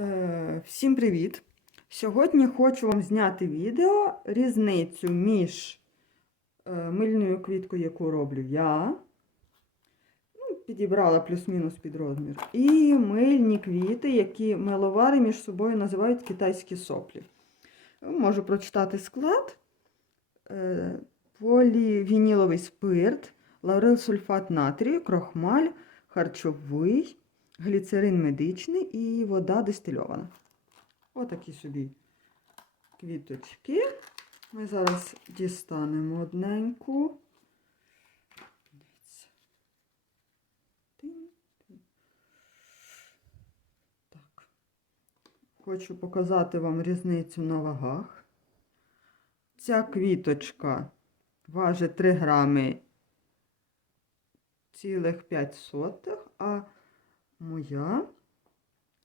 Е, Всім привіт! Сьогодні хочу вам зняти відео різницю між е, мильною квіткою, яку роблю я. Ну, підібрала плюс-мінус під розмір. І мильні квіти, які миловари між собою називають китайські соплі. Можу прочитати склад. Е, Полівініловий спирт, лаурилсульфат натрію, крохмаль, харчовий, гліцерин медичний і вода дистильована. Отакі собі квіточки. Ми зараз дістанемо одненьку. Так. Хочу показати вам різницю на вагах. Ця квіточка важить 3 грами цілих 5 сотих, а моя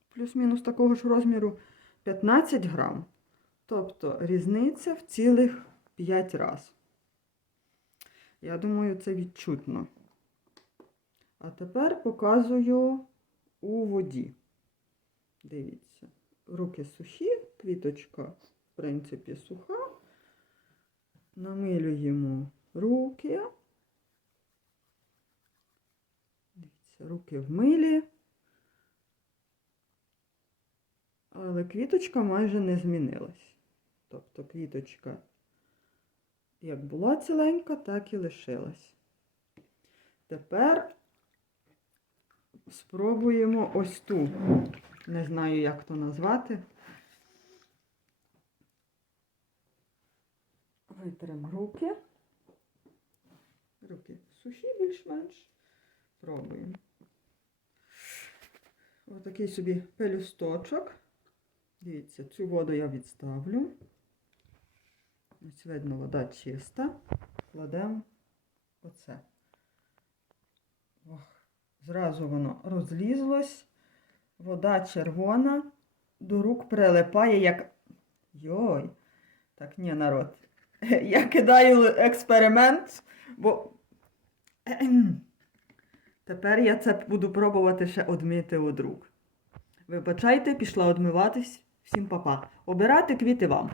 плюс-мінус такого ж розміру 15 грам. Тобто різниця в цілих 5 раз. Я думаю, це відчутно. А тепер показую у воді. Дивіться, руки сухі, квіточка, в принципі, суха. Намилюємо руки. Дивіться, руки в милі. Але квіточка майже не змінилась. Тобто квіточка як була ціленька, так і лишилась. Тепер спробуємо ось ту. Не знаю, як то назвати. Витримо руки. Руки сухі більш-менш. Пробуємо. Отакий собі пелюсточок. Дивіться, цю воду я відставлю. Ось видно, вода чиста. Кладемо оце. Ох, зразу воно розлізлось. Вода червона, до рук прилипає, як. Йой! Так, ні, народ. Я кидаю експеримент, бо тепер я це буду пробувати ще одмити од рук. Вибачайте, пішла одмиватись. Всім папа. Обирати квіти вам.